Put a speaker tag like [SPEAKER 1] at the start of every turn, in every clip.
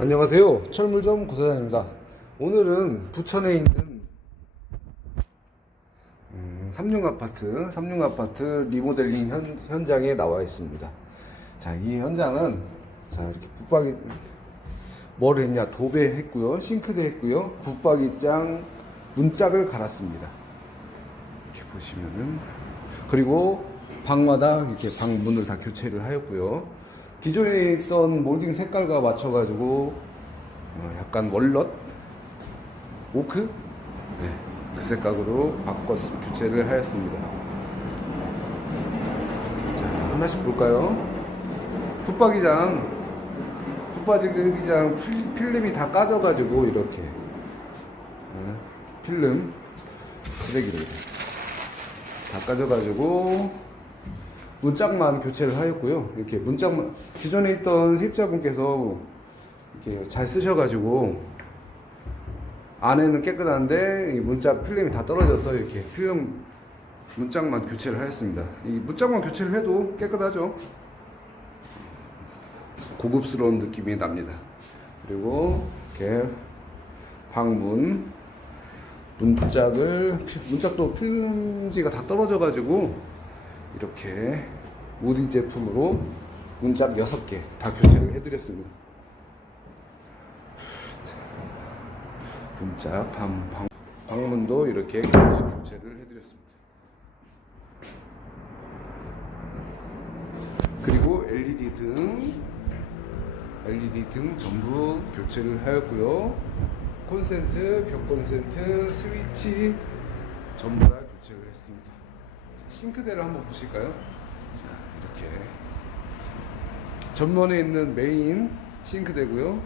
[SPEAKER 1] 안녕하세요. 철물점 구사장입니다. 오늘은 부천에 있는 음, 삼룡 아파트, 삼룡 아파트 리모델링 현, 현장에 나와 있습니다. 자, 이 현장은 자 이렇게 붙박이 뭘 했냐? 도배했고요, 싱크대 했고요, 붙박이장 문짝을 갈았습니다. 이렇게 보시면은 그리고 방마다 이렇게 방 문을 다 교체를 하였고요. 기존에 있던 몰딩 색깔과 맞춰가지고 어, 약간 월넛 오크 네, 그 색깔로 바꿔 교체를 하였습니다. 자 하나씩 볼까요? 붙박이장 필- 필름이 다 까져가지고 이렇게 어, 필름 쓰레기를 다 까져가지고 문짝만 교체를 하였고요. 이렇게 문짝만 기존에 있던 세입자분께서 이렇게 잘 쓰셔가지고 안에는 깨끗한데 이 문짝 필름이 다 떨어져서 이렇게 필름 문짝만 교체를 하였습니다. 이 문짝만 교체를 해도 깨끗하죠. 고급스러운 느낌이 납니다. 그리고 이렇게 방문 문짝을 문짝도 필름지가 다 떨어져 가지고 이렇게 모디 제품으로 문짝 6개 다 교체를 해드렸습니다. 자, 문짝 방, 방, 방문도 이렇게 교체를 해드렸습니다. 그리고 LED 등 LED 등 전부 교체를 하였고요. 콘센트, 벽 콘센트, 스위치 전부 다. 자, 싱크대를 한번 보실까요? 자, 이렇게 전면에 있는 메인 싱크대고요.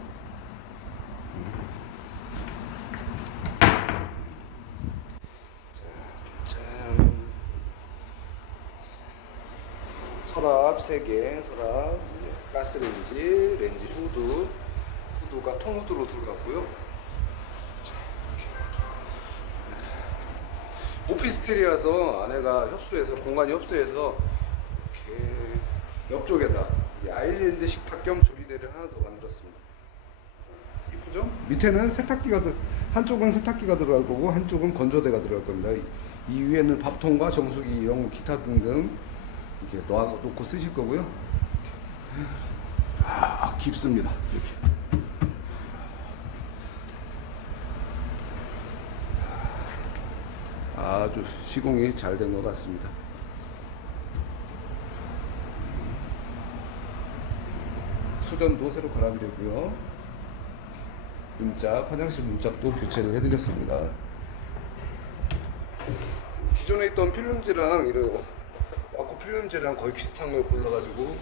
[SPEAKER 1] 자, 짠. 서랍 3개, 서랍, 가스레인지, 렌지 후드, 후드가 통후드로 들어갔고요. 오피스텔이라서 아내가 협소해서 공간이 협소해서 이렇게 옆쪽에다 이 아일랜드 식탁 겸 조리대를 하나 더 만들었습니다. 이쁘죠? 밑에는 세탁기가 들 한쪽은 세탁기가 들어갈 거고 한쪽은 건조대가 들어갈 겁니다. 이, 이 위에는 밥통과 정수기 이런 거 기타 등등 이렇게 놓아 놓고 쓰실 거고요. 아 깊습니다. 이렇게. 아주 시공이 잘 된 것 같습니다. 수전도 새로 갈아드렸고요. 문짝, 화장실 문짝도 교체를 해드렸습니다. 기존에 있던 필름지랑 이런 와코 필름지랑 거의 비슷한 걸 골라가지고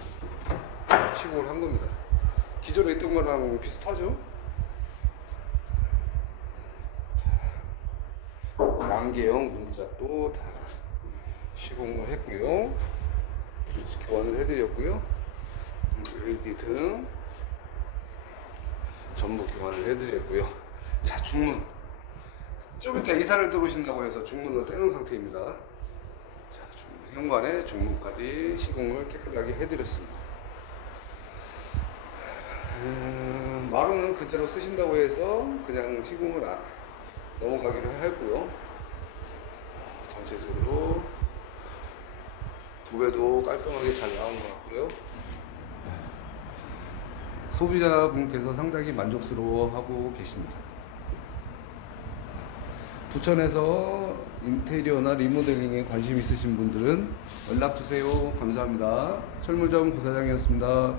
[SPEAKER 1] 시공을 한 겁니다. 기존에 있던 거랑 비슷하죠? 양계형 문짝도 다 시공을 했고요. 교환을 해드렸고요. LED 등 전부 교환을 해드렸고요. 자 중문 좀 이따 이사를 들어오신다고 해서 중문을 떼는 상태입니다. 자 중문 현관에 중문까지 시공을 깨끗하게 해드렸습니다. 음, 마루는 그대로 쓰신다고 해서 그냥 시공을 안 넘어가기로 했고요. 전체적으로 도배도 깔끔하게 잘 나온 것 같고요. 소비자분께서 상당히 만족스러워하고 계십니다. 부천에서 인테리어나 리모델링에 관심 있으신 분들은 연락 주세요. 감사합니다. 철물점 부사장이었습니다.